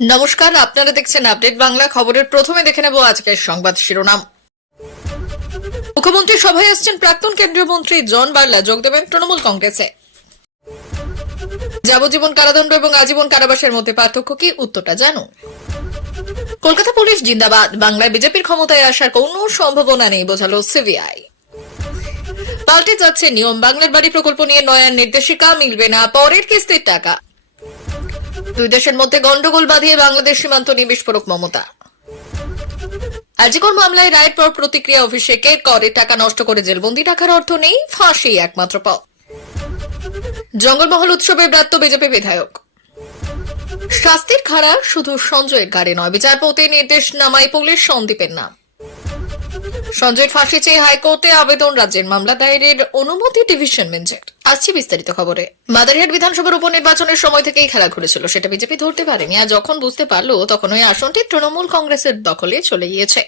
নমস্কার, আপনারা দেখছেন আপডেট বাংলা খবরের প্রথমে দেখে নেব আজকের সংবাদ শিরোনাম। মুখ্যমন্ত্রী সভায় আসছেন প্রাক্তন কেন্দ্রীয় মন্ত্রী জন বার্লা, যোগ দেবেন তৃণমূল কংগ্রেসে। যাবজ্জীবন কারাদণ্ড এবং আজীবন কারাবাসের মধ্যে পার্থক্য কি, উত্তরটা জানুন। কলকাতা পুলিশ জিন্দাবাদ, বাংলায় বিজেপির ক্ষমতায় আসার কোনো সম্ভাবনা নেই বোঝালো সিবিআই। পাল্টে যাচ্ছে নিয়ম, বাংলার বাড়ি প্রকল্প নিয়ে নয়ার নির্দেশিকা, মিলবে না পরের কিস্তির টাকা। দুই দেশের মধ্যে গন্ডগোল বাঁধিয়ে বাংলাদেশ সীমান্ত নিয়ে বিস্ফোরক মমতা। আরজিকর মামলায় রায়ের পর প্রতিক্রিয়া অভিষেকের, করের টাকা নষ্ট করে জেলবন্দি রাখার অর্থ নেই, ফাঁসি একমাত্র পথ। জঙ্গলমহল উৎসবে ব্রাত্য বিজেপি বিধায়ক। শাস্তির খাড়া শুধু সঞ্জয়ের ঘাড়ে নয়, বিচারপতির নির্দেশ নামায় পুলিশ সন্দীপের নাম। সঞ্জয়ের ফাঁসি চেয়ে হাইকোর্টে আবেদন, রাজ্যের মামলা দায়েরের অনুমতি ডিভিশন বেঞ্চের। আসছি বিস্তারিত খবরে। মাদারিহাট বিধানসভার উপনির্বাচনের সময় থেকেই খেলা ঘুরেছিল, সেটা বিজেপি ধরতে পারেনি। আর যখন বুঝতে পারলো তখন ওই আসনটি তৃণমূল কংগ্রেসের দখলে চলে গিয়েছে।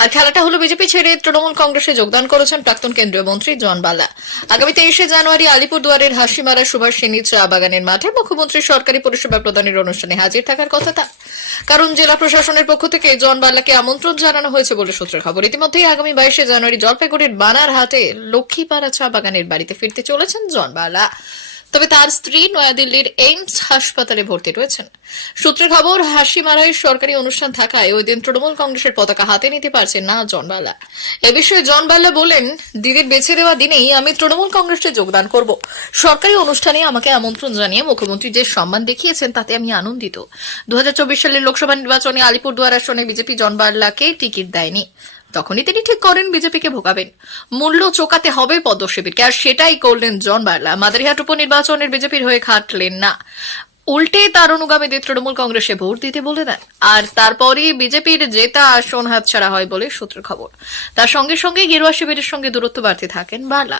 আর খেলাটা হলো বিজেপি ছেড়ে তৃণমূল কংগ্রেসে যোগদান করেছেন প্রাক্তন কেন্দ্রীয় মন্ত্রী জন বার্লা। আগামী 23শে জানুয়ারি আলিপুরদুয়ারের হাসিমারা সুভাষিনী চা বাগানের মাঠে মুখ্যমন্ত্রীর সরকারি পরিষেবা প্রদানের অনুষ্ঠানে হাজির থাকার কথা তার। কারণ জেলা প্রশাসনের পক্ষ থেকে জন বার্লাকে আমন্ত্রণ জানানো হয়েছে বলে সূত্রের খবর। ইতিমধ্যেই আগামী 22শে জানুয়ারি জলপাইগুড়ির বানারহাটে লক্ষ্মীপাড়া চা বাগানের বাড়িতে ফিরতে চলেছেন জন বার্লা। তবে তার স্ত্রী নয়াদিল্লির এইমস হাসপাতালে ভর্তি রয়েছেন। সূত্রের খবর, হাসিমারায় সরকারি অনুষ্ঠান থাকায় ওই দিন তৃণমূল কংগ্রেসের পতাকা হাতে নিতে পারছেন না জন বার্লা। এ বিষয়ে জন বার্লা বলেন, দিদির বেছে দেওয়া দিনেই আমি তৃণমূল কংগ্রেসে যোগদান করব। সরকারি অনুষ্ঠানে আমাকে আমন্ত্রণ জানিয়ে মুখ্যমন্ত্রী যে সম্মান দেখিয়েছেন তাতে আমি আনন্দিত। 2024 সালের লোকসভা নির্বাচনে আলিপুরদুয়ার আসনে বিজেপি জন বার্লাকে টিকিট দেয়নি। তখনই তিনি ঠিক করেন বিজেপিকে ভোগাবেন, মূল্য চোকাতে হবে পদ্মশিবিরকে, আর সেটাই করলেন জন বার্লা। মাদারিহাট উপনির্বাচনের বিজেপির হয়ে খাটলেন না, উল্টে তার অনুগামীদের তৃণমূল কংগ্রেসে ভোট দিতে বলে দেন। আর তারপরই বিজেপির জেতা আসন হাতছাড়া হয় বলে সূত্রের খবর। তার সঙ্গে সঙ্গে গেরুয়া শিবিরের সঙ্গে দূরত্ব বাড়তে থাকেন বার্লা।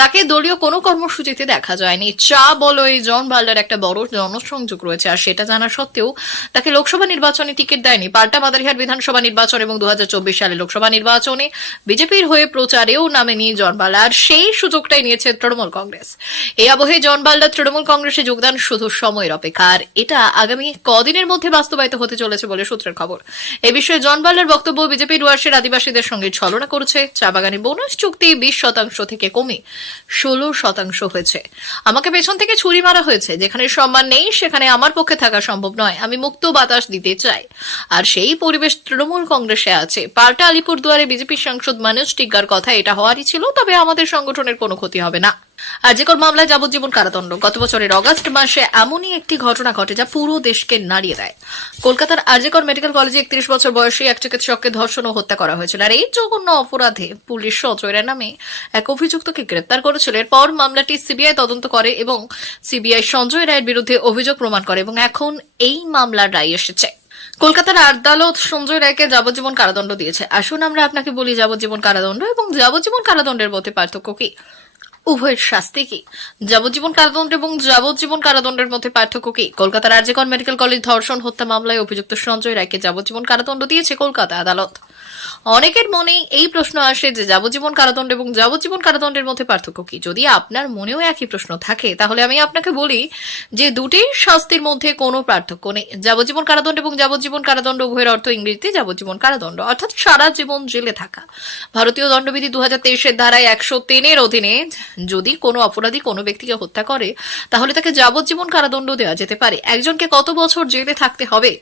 তাকে দলীয় কোনো কর্মসূচিতে দেখা যায়নি। চা বলো, এই জন বার্লার একটা বড় জনসংযোগ রয়েছে, আর সেটা জানা সত্ত্বেও তাকে লোকসভা নির্বাচনে টিকিট দেয়নি। পাল্টা মাদারিহাট বিধানসভা নির্বাচন এবং 2024 সালে লোকসভা নির্বাচনে বিজেপির হয়ে প্রচারেও নামেনি জন বার্লা, আর সেই সুযোগটাই নিয়েছে তৃণমূল কংগ্রেস। এই আবহে জন বার্লা তৃণমূল কংগ্রেসে যোগদান শুধু সময়ের অপেক্ষা, আর এটা আগামী কদিনের মধ্যে বাস্তবায়িত হতে চলেছে বলে সূত্রের খবর। এ বিষয়ে জন বার্লার বক্তব্য, বিজেপি ডুয়ার্সের আদিবাসীদের সঙ্গে ছলনা করেছে। চা বাগানে বোনাস চুক্তি 20% থেকে কমে 16% হয়েছে। আমাকে পেছন থেকে ছুরি মারা হয়েছে। যেখানে সম্মান নেই সেখানে আমার পক্ষে থাকা সম্ভব নয়। আমি মুক্ত বাতাস দিতে চাই, আর সেই পরিবেশ তৃণমূল কংগ্রেসে আছে। পাল্টা আলিপুরদুয়ারে বিজেপি সাংসদ মনোজ টিগ্গার কথা এটা হওয়ারই ছিল, তবে আমাদের সংগঠনের কোনো ক্ষতি হবে না। আরজিকর মামলায় যাবজ্জীবন কারাদণ্ড। গত বছরের অগাস্ট মাসে এমনই একটি ঘটনা ঘটে যা পুরো দেশকে নাড়িয়ে দেয়। কলকাতার আরজিকর মেডিকেল কলেজে 31 বছর বয়সী এক চিকিৎসককে ধর্ষণ ও হত্যা করা হয়েছিল। আর এই জঘন্য অপরাধে পুলিশ সঞ্জয় নামে এক অভিযুক্তকে গ্রেপ্তার করেছিল। এরপর মামলাটি সিবিআই তদন্ত করে এবং সিবিআই সঞ্জয় রায়ের বিরুদ্ধে অভিযোগ প্রমাণ করে এবং এখন এই মামলার রায় এসেছে। কলকাতার আদালত সঞ্জয় রায়কে যাবজ্জীবন কারাদণ্ড দিয়েছে। আসুন আমরা আপনাকে বলি, যাবজ্জীবন কারাদণ্ড এবং যাবজ্জীবন কারাদণ্ডের মধ্যে পার্থক্য কি, উভয়ের শাস্তি কি, যাবজ্জীবন কারাদণ্ড এবং যাবজ্জীবন কারাদণ্ডের মধ্যে পার্থক্য কি। কলকাতার আরজিকর মেডিকেল কলেজ ধর্ষণ হত্যা মামলায় অভিযুক্ত সঞ্জয় রায়কে যাবজ্জীবন কারাদণ্ড দিয়েছে কলকাতা আদালত। অনেকের মনে এই প্রশ্ন আসে যে যাবজ্জীবন কারাদণ্ড এবং যাবজ্জীবন কারাদণ্ডের মধ্যে পার্থক্য কি। যদি আপনার মনেও একই প্রশ্ন থাকে তাহলে আমি আপনাকে বলি যে দুটির শাস্তির মধ্যে কোনো পার্থক্য নেই। যাবজ্জীবন কারাদণ্ড এবং যাবজ্জীবন কারাদণ্ড উভয়ের অর্থ ইংরেজিতে যাবজ্জীবন কারাদণ্ড, অর্থাৎ সারা জীবন জেলে থাকা। ভারতীয় দণ্ডবিধি 2023 ধারায় 103 অধীনে যদি কোনো অপরাধী কোনো ব্যক্তিকে হত্যা করে তাহলে তাকে যাবজ্জীবন কারাদণ্ড দেওয়া যেতে পারে। একজনকে কত বছর জেলে থাকতে হবে?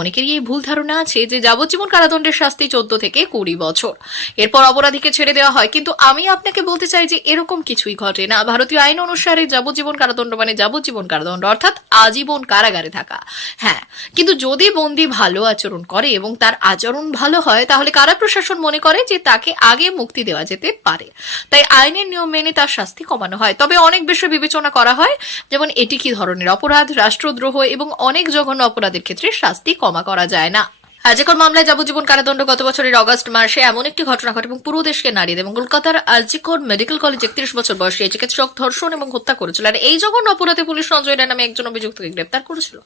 অনেকেরই এই ভুল ধারণা আছে যে যাবজ্জীবন কারাদণ্ডের শাস্তি 14 থেকে 20 বছর, এরপর অপরাধীকে ছেড়ে দেওয়া হয়। কিন্তু আমি আপনাকে বলতে চাই যে এরকম কিছুই ঘটে না। ভারতীয় আইন অনুসারে যাবজ্জীবন কারাদণ্ড মানে যাবজ্জীবন কারাদণ্ড, অর্থাৎ আজীবন কারাগারে থাকা। হ্যাঁ, কিন্তু যদি বন্দী ভালো আচরণ করে এবং তার আচরণ ভালো হয় তাহলে কারা প্রশাসন মনে করে যে তাকে আগে মুক্তি দেওয়া যেতে পারে। তাই আইনের নিয়ম মেনে তার শাস্তি কমানো হয়। তবে অনেক বিষয় বিবেচনা করা হয়, যেমন এটি কি ধরনের অপরাধ, রাষ্ট্রদ্রোহ এবং অনেক জঘন্য অপরাধের ক্ষেত্রে শাস্তি কমা করা যায় না। আরজিকর মামলায় যাবজ্জীবন কারাদণ্ড। গত বছরের অগাস্ট মাসে এমন একটি ঘটনা ঘটে এবং পুরো দেশকে নাড়িয়ে দেয়। এবং কলকাতার আরজিকর মেডিকেল কলেজ 31 বছর বয়সী এই চিকিৎসক ধর্ষণ এবং হত্যা করেছিল। আর এই জঘন্য অপরাধে পুলিশ সঞ্জয় রায় নামে একজন অভিযুক্তকে গ্রেপ্তার করেছিল।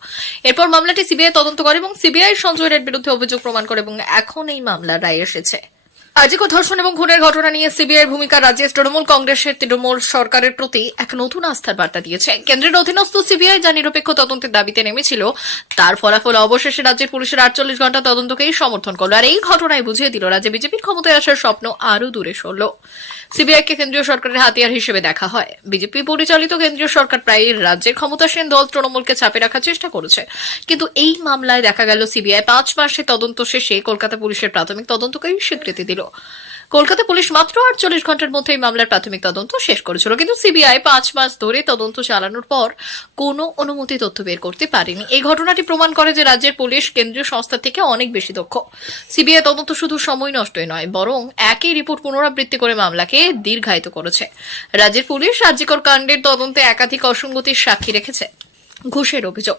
এরপর মামলাটি সিবিআই তদন্ত করে এবং সিবিআই সঞ্জয় রায়ের বিরুদ্ধে অভিযোগ প্রমাণ করে এবং এখন এই মামলার রায় এসেছে। আজিকো ধর্ষণ এবং খুনের ঘটনা নিয়ে সিবিআই ভূমিকা রাজ্যের তৃণমূল কংগ্রেসের তৃণমূল সরকারের প্রতি এক নতুন আস্থার বার্তা দিয়েছে। কেন্দ্রের অধীনস্থ সিবিআই যা নিরপেক্ষ তদন্তের দাবিতে নেমেছিল, তার ফলাফল অবশেষে রাজ্যের পুলিশের 48 ঘন্টা তদন্তকেই সমর্থন করল। আর এই ঘটনায় বুঝিয়ে দিল রাজ্যে বিজেপির ক্ষমতায় আসার স্বপ্ন আরো দূরে সরল। সিবিআইকে কেন্দ্রীয় সরকারের হাতিয়ার হিসেবে দেখা হয়। বিজেপি পরিচালিত কেন্দ্রীয় সরকার প্রায় রাজ্যের ক্ষমতাসীন দল তৃণমূলকে চাপে রাখার চেষ্টা করেছে, কিন্তু এই মামলায় দেখা গেল সিবিআই 5 মাসের তদন্ত শেষে কলকাতা পুলিশের প্রাথমিক তদন্তকেই স্বীকৃতি দিল। কলকাতা পুলিশ মাত্র 48 ঘন্টার মধ্যে এই মামলার প্রাথমিক তদন্ত শেষ করেছিল, কিন্তু সিবিআই 5 মাস ধরে তদন্ত চালানোর পর কোনো অনুমতি তথ্য বের করতে পারেনি। এই ঘটনাটি প্রমাণ করে যে রাজ্যের পুলিশ কেন্দ্রীয় সংস্থা থেকে অনেক বেশি দক্ষ। সিবিআই তদন্ত শুধু সময় নষ্টই নয়, বরং একই রিপোর্ট পুনরাবৃত্তি করে মামলাকে দীর্ঘায়িত করেছে। রাজ্যের পুলিশ রাজ্যিকর কাণ্ডের তদন্তে একাধিক অসঙ্গতির সাক্ষী রেখেছে। ঘুষের অভিযোগ,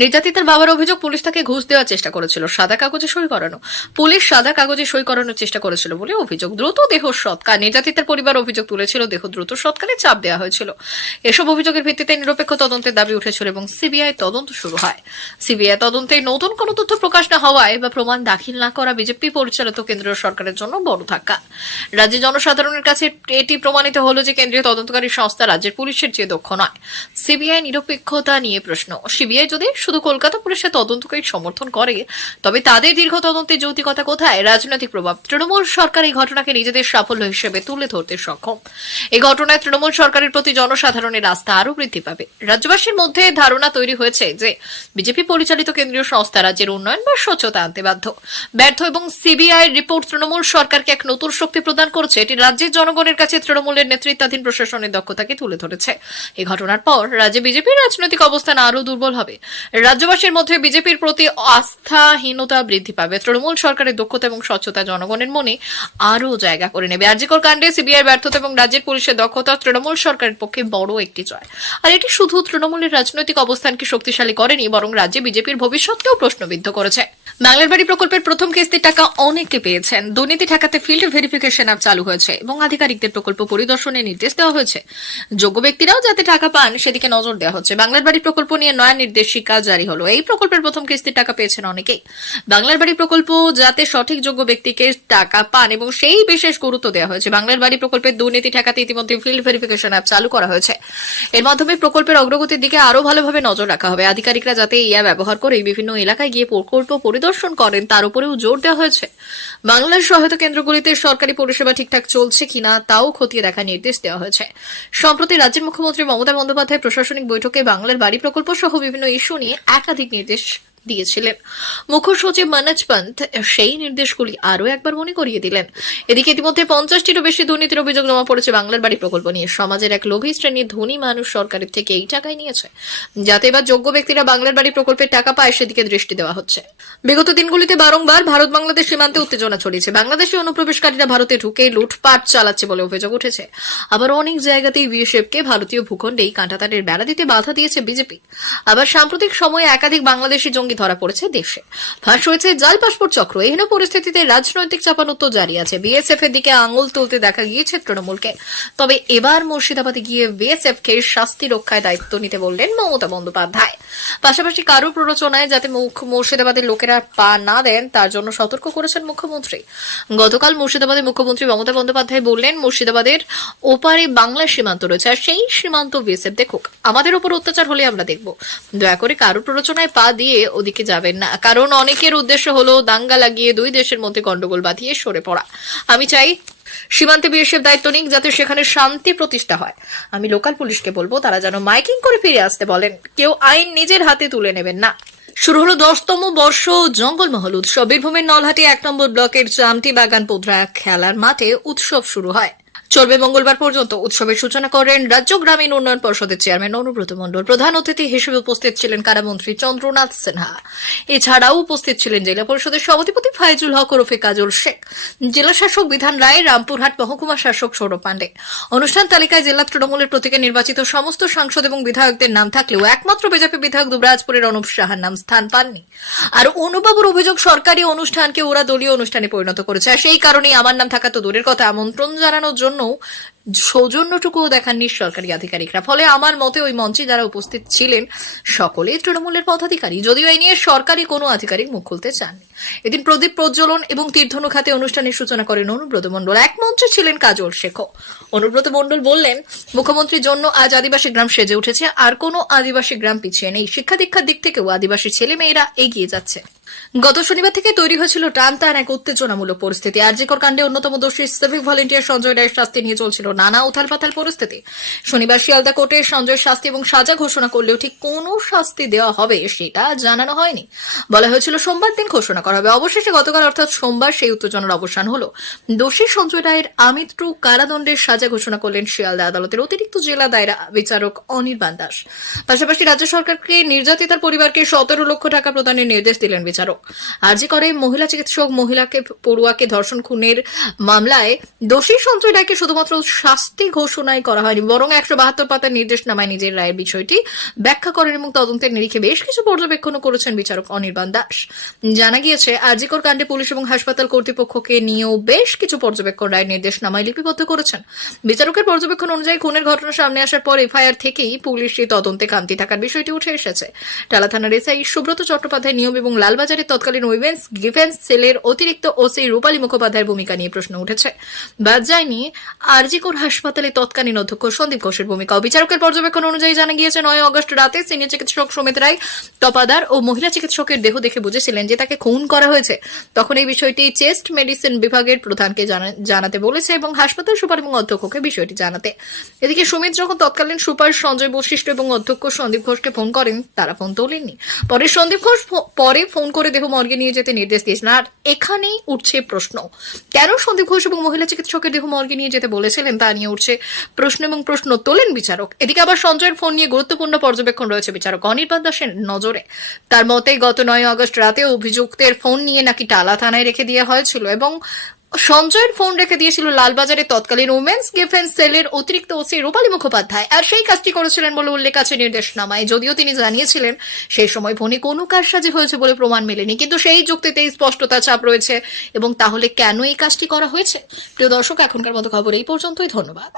নির্যাতিতার বাবার অভিযোগ পুলিশ তাকে ঘুষ দেওয়ার চেষ্টা করেছিল, সাদা কাগজে সই করানো। পুলিশ সাদা কাগজে সই করানোর চেষ্টা করেছিল বলে অভিযোগ। দ্রুত দেহ সৎকার, নির্যাতিতার পরিবার অভিযোগ তুলেছিল দেহ দ্রুত সৎকারে চাপ দেওয়া হয়েছিল। এসব অভিযোগের ভিত্তিতে নিরপেক্ষ তদন্তের দাবি উঠেছিল এবং সিবিআই তদন্ত শুরু হয়। সিবিআই তদন্তে নতুন কোনো তথ্য প্রকাশ না হওয়ায় বা প্রমাণ দাখিল না করা বিজেপি পরিচালিত কেন্দ্রীয় সরকারের জন্য বড় ধাক্কা। রাজ্যের জনসাধারণের কাছে এটি প্রমাণিত হলো যে কেন্দ্রীয় তদন্তকারী সংস্থা রাজ্যের পুলিশের চেয়ে দক্ষ নয়। সিবিআই নিরপেক্ষতা নিয়ে প্রশ্ন, সিবিআই যদি শুধু কলকাতা পুলিশের তদন্তকে সমর্থন করে, তবে তাদের দীর্ঘ তদন্তের যৌক্তিকতা কোথায়? রাজনৈতিক প্রভাব, তৃণমূল সরকার এই ঘটনাকে নিজেদের সাফল্য হিসেবে তুলে ধরতে সক্ষম। এই ঘটনায় তৃণমূল সরকারের প্রতি জনসাধারণের আস্থা আরও বৃদ্ধি পাবে। রাজ্যবাসীর মধ্যে ধারণা তৈরি হয়েছে যে বিজেপি পরিচালিত কেন্দ্রীয় সংস্থা রাজ্যের উন্নয়ন বা স্বচ্ছতা আনতে ব্যর্থ এবং সিবিআই রিপোর্ট তৃণমূল সরকারকে এক নতুন শক্তি প্রদান করেছে। এটি রাজ্যের জনগণের কাছে তৃণমূলের নেতৃত্বাধীন প্রশাসনের দক্ষতাকে তুলে ধরেছে। এই ঘটনার পর রাজ্যে বিজেপির রাজনৈতিক অবস্থান আরও দুর্বল হবে। রাজ্যবাসীর মধ্যে বিজেপির প্রতি আস্থাহীনতা বৃদ্ধি পাবে। তৃণমূল সরকারের দক্ষতা এবং স্বচ্ছতা জনগণের মনে আরও জায়গা করে নেবে। আরজিকর কাণ্ডে সিবিআই ব্যর্থতা এবং রাজ্যের পুলিশের দক্ষতা তৃণমূল সরকারের পক্ষে বড় একটি জয়। আর এটি শুধু তৃণমূলের রাজনৈতিক অবস্থানকে শক্তিশালী করেনি, বরং রাজ্যে বিজেপির ভবিষ্যৎকেও প্রশ্নবিদ্ধ করেছে। বাংলার বাড়ি প্রকল্পের প্রথম কিস্তির টাকা অনেকে পেয়েছেন। দুর্নীতি ঠেকাতে ফিল্ড ভেরিফিকেশন অ্যাপ চালু হয়েছে এবং আধিকারিকদের প্রকল্প পরিদর্শনের নির্দেশ দেওয়া হয়েছে। যোগ্য ব্যক্তিরাও যাতে টাকা পান সেদিকে নজর দেওয়া হচ্ছে। বাংলার বাড়ি প্রকল্প নিয়ে নয়া নির্দেশিকা জারি হলো। এই প্রকল্পের প্রথম কিস্তির টাকা পেয়েছেন অনেকেই। বাংলার বাড়ি প্রকল্প যাতে সঠিক যোগ্য ব্যক্তিকে টাকা পান এবং সেই বিশেষ গুরুত্ব দেওয়া হয়েছে। বাংলার বাড়ি প্রকল্পের দুর্নীতি ঠেকাতে ইতিমধ্যে ফিল্ড ভেরিফিকেশন অ্যাপ চালু করা হয়েছে। এর মাধ্যমে প্রকল্পের অগ্রগতির দিকে আরো ভালোভাবে নজর রাখা হবে। আধিকারিকরা যাতে এই অ্যাপ ব্যবহার করে বিভিন্ন এলাকায় গিয়ে প্রকল্প পরিদর্শন করেন তার উপরেও জোর দেওয়া হয়েছে। বাংলার সহায়তা কেন্দ্রগুলিতে সরকারি পরিষেবা ঠিকঠাক চলছে কিনা তাও খতিয়ে দেখার নির্দেশ দেওয়া হয়েছে। সম্প্রতি রাজ্যের মুখ্যমন্ত্রী মমতা বন্দ্যোপাধ্যায় প্রশাসনিক বৈঠকে বাংলার বাড়ি প্রকল্প সহ বিভিন্ন ইস্যু নিয়ে একাধিক নির্দেশ দিয়েছিলেন। মুখ্য সচিব মনোজ পন্থ সেই নির্দেশগুলি আরও একবার মনে করিয়ে দিলেন। এদিকে ইতিমধ্যে 50টিরও বেশি দুর্নীতির অভিযোগ জমা পড়েছে বাংলার বাড়ি প্রকল্প নিয়ে। সমাজের এক লোভী শ্রেণীর ধনী মানুষ সরকারের থেকে এই টাকাই নিয়েছে, যাতে এবার যোগ্য ব্যক্তিরা বাংলার বাড়ি প্রকল্পের টাকা পায় সেদিকে দৃষ্টি দেওয়া হচ্ছে। বিগত দিনগুলিতে বারংবার ভারত বাংলাদেশ সীমান্তে উত্তেজনা ছড়িয়েছে। বাংলাদেশি অনুপ্রবেশকারীরা ভারতে ঢুকে লুটপাট চালাচ্ছে বলে অভিযোগ উঠেছে। আবার অনেক জায়গাতেই বিএসএফকে ভারতীয় ভূখণ্ডেই কাঁটাতারের বেড়া দিতে বাধা দিয়েছে বিজেপি। আবার সাম্প্রতিক সময়ে একাধিক বাংলাদেশি জঙ্গি ধরা পড়েছে দেশে। ফাঁস হয়েছে জাল পাসপোর্ট চক্র। এহেন পরিস্থিতিতে রাজনৈতিক চাপানোত্তর জারি আছে। বিএসএফ এর দিকে আঙুল তুলতে দেখা গিয়েছে তৃণমূলকে। তবে এবার মুর্শিদাবাদে গিয়ে বিএসএফ কে শাস্তি রক্ষায় দায়িত্ব নিতে বললেন মমতা বন্দ্যোপাধ্যায়। পাশাপাশি কারো প্ররোচনায় যাতে মুর্শিদাবাদের লোকেরা পা না দেন তার জন্য সতর্ক করেছেন মুখ্যমন্ত্রী। গতকাল মুর্শিদাবাদে মুখ্যমন্ত্রী মমতা বন্দ্যোপাধ্যায় বললেন, মুর্শিদাবাদের ওপারে বাংলা সীমান্ত রয়েছে, আর সেই সীমান্ত বিএসএফ দেখুক। আমাদের উপর অত্যাচার হলে আমরা দেখব। দয়া করে কারো প্ররোচনায় পা দিয়ে ওদিকে যাবেন না, কারণ অনেকের উদ্দেশ্য হলো দাঙ্গা লাগিয়ে দুই দেশের মধ্যে গন্ডগোল বাঁধিয়ে সরে পড়া। আমি চাই সীমান্তে বিএসএফ দায়িত্ব নিক, যাতে সেখানে শান্তি প্রতিষ্ঠা হয়। আমি লোকাল পুলিশকে বলবো তারা যেন মাইকিং করে ফিরে আসতে বলেন। কেউ আইন নিজের হাতে তুলে নেবেন না। শুরু হলো 10তম বর্ষ জঙ্গলমহল উৎসব। বীরভূমের নলহাটি 1 নম্বর ব্লকের চামটি বাগান পোদ্রা খেলার মাঠে উৎসব শুরু হয়। চলবে মঙ্গলবার পর্যন্ত। উৎসবের সূচনা করেন রাজ্য গ্রামীণ উন্নয়ন পর্ষদের চেয়ারম্যান অনুব্রত মণ্ডল। প্রধান অতিথি হিসেবে উপস্থিত ছিলেন কারামন্ত্রী চন্দ্রনাথ সিনহা। এছাড়াও উপস্থিত ছিলেন জেলা পরিষদের সভাধিপতি ফাইজুল হক ওরফে কাজল শেখ, জেলা শাসক বিধান রায়, রামপুরহাট মহকুমা শাসক সৌরভ পান্ডে। অনুষ্ঠান তালিকায় জেলা তৃণমূলের প্রতীকে নির্বাচিত সমস্ত সাংসদ এবং বিধায়কদের নাম থাকলেও একমাত্র বিজেপি বিধায়ক দুবরাজপুরের অনুপ সাহার নাম স্থান পাননি। আর অনুবাবুর অভিযোগ, সরকারি অনুষ্ঠানকে ওরা দলীয় অনুষ্ঠানে পরিণত করেছে। আর সেই কারণেই আমার নাম থাকা তো দূরের কথা, আমন্ত্রণ জানানোর জন্য জন্য সৌজন্যটুকুও দেখাননি সরকারি আধিকারিকরা। ফলে আমার মতে ওই মঞ্চে যারা উপস্থিত ছিলেন সকলেই তৃণমূলের পদাধিকারী, যদিও এই নিয়ে সরকারি কোনো আধিকারিক মুখ খুলতে চাননি। এদিন প্রদীপ প্রজ্বলন এবং তীর্ধনুক হাতে অনুষ্ঠানের সূচনা করেন অনুব্রত মণ্ডল। এক মঞ্চে ছিলেন কাজল শেখও। অনুব্রত মণ্ডল বললেন, মুখ্যমন্ত্রীর জন্য আজ আদিবাসী গ্রাম সেজে উঠেছে, আর কোনো আদিবাসী গ্রাম পিছিয়ে নেই। শিক্ষা দীক্ষার দিক থেকেও আদিবাসী ছেলে মেয়েরা এগিয়ে যাচ্ছে। গত শনিবার থেকে তৈরি হয়েছিল টানটান এক উত্তেজনামূলক পরিস্থিতি। আরজিকর কাণ্ডে অন্যতম দোষী সিভিক ভলেন্টিয়ার সঞ্জয় রায়ের শাস্তি নিয়ে চলছিল নানা উথালপাথাল পরিস্থিতি। শনিবার শিয়ালদা কোর্টে সঞ্জয়ের শাস্তি এবং সাজা ঘোষণা করলেও ঠিক কোন শাস্তি দেওয়া হবে সেটা জানানো হয়নি। বলা হয়েছিল সোমবার দিন ঘোষণা করা হবে। অবশেষে গতকাল অর্থাৎ সোমবার সেই উত্তেজনার অবসান হলো। দোষী সঞ্জয় রায়ের আমৃত্যু কারাদণ্ডের সাজা ঘোষণা করলেন শিয়ালদা আদালতের অতিরিক্ত জেলা দায়রা বিচারক অনির্বাণ দাস। পাশাপাশি রাজ্য সরকারকে নির্যাতিতার পরিবারকে 17 লক্ষ টাকা প্রদানের নির্দেশ দিলেন বিচারক। আরজি করে মহিলা চিকিৎসক পড়ুয়াকে ধর্ষণ খুনের মামলায় দোষী সঞ্জয় রায়কে শুধুমাত্র শাস্তি ঘোষণাই করা হয়নি, বরং 172 পাতার নির্দেশনামায় নিজের রায়ের বিষয়টি ব্যাখ্যা করেন এবং তদন্তের নিরিখে বেশ কিছু পর্যবেক্ষণও করেছেন বিচারক অনির্বাণ দাস। জানা গিয়েছে, আরজিকর কাণ্ডে পুলিশ এবং হাসপাতাল কর্তৃপক্ষকে নিয়েও বেশ কিছু পর্যবেক্ষণ রায়ের নির্দেশনামায় লিপিবদ্ধ করেছেন। বিচারকের পর্যবেক্ষণ অনুযায়ী খুনের ঘটনা সামনে আসার পর এফআইআর থেকেই পুলিশি তদন্তে খামতি থাকার বিষয়টি উঠে এসেছে। টালা থানার এসআই সুব্রত চট্টোপাধ্যায় নিয়ম এবং লালবাজারের তৎকালীন উইমেন্স ডিফেন্স সেলের অতিরিক্ত ওসি রূপালী মুখোপাধ্যায়ের ভূমিকা নিয়ে প্রশ্ন উঠেছে। বাদ যায়নি আরজিকর হাসপাতালে তৎকালীন অধ্যক্ষ সন্দীপ ঘোষের ভূমিকা। বিচারকের পর্যবেক্ষণ অনুযায়ী জানা গিয়েছে, 9 অগস্ট রাতে সিনিয়র চিকিৎসক সুমিত রায় তপাদার ও মহিলা চিকিৎসকের দেহ দেখে বুঝেছিলেন যে তাকে খুন করা হয়েছে। তখন এই বিষয়টি চেস্ট মেডিসিন বিভাগের প্রধানকে জানাতে বলেছে এবং হাসপাতাল সুপার এবং অধ্যক্ষকে বিষয়টি জানাতে। এদিকে সুমিত যখন তৎকালীন সুপার সঞ্জয় বশিষ্ঠ এবং অধ্যক্ষ সন্দীপ ঘোষকে ফোন করেন, তারা ফোন তোলেননি। পরে সন্দীপ ঘোষ ফোন করে দেহ মর্গে নিয়ে যেতে নির্দেশ দিয়েছেন। আর এখানেই উঠছে প্রশ্ন, কেন সন্দীপ ঘোষ এবং মহিলা চিকিৎসকের দেহ মর্গে নিয়ে যেতে বলেছিলেন তা নিয়ে উঠছে প্রশ্ন এবং প্রশ্ন তোলেন বিচারক। এদিকে আবার সঞ্জয়ের ফোন নিয়ে গুরুত্বপূর্ণ পর্যবেক্ষণ রয়েছে বিচারক অনির্বাণ দাসের নজরে। তার মতে, গত 9 অগস্ট রাতে অভিযুক্তের ফোন নিয়ে নাকি টালা থানায় রেখে দেওয়া হয়েছিল এবং সঞ্জয়ের ফোন রেখে দিয়েছিল লালবাজারের তৎকালীন উইমেন্স ডিফেন্স সেলের অতিরিক্ত ওসি রূপালী মুখোপাধ্যায়। আর সেই কাজটি করেছিলেন বলে উল্লেখ আছে নির্দেশনামায়। যদিও তিনি জানিয়েছিলেন সেই সময় ফোনে কোনো কারসাজি হয়েছে বলে প্রমাণ মেলেনি, কিন্তু সেই যুক্তিতেই স্পষ্টতা চাপ রয়েছে। এবং তাহলে কেন এই কাজটি করা হয়েছে? প্রিয় দর্শক, এখনকার মতো খবর এই পর্যন্তই। ধন্যবাদ।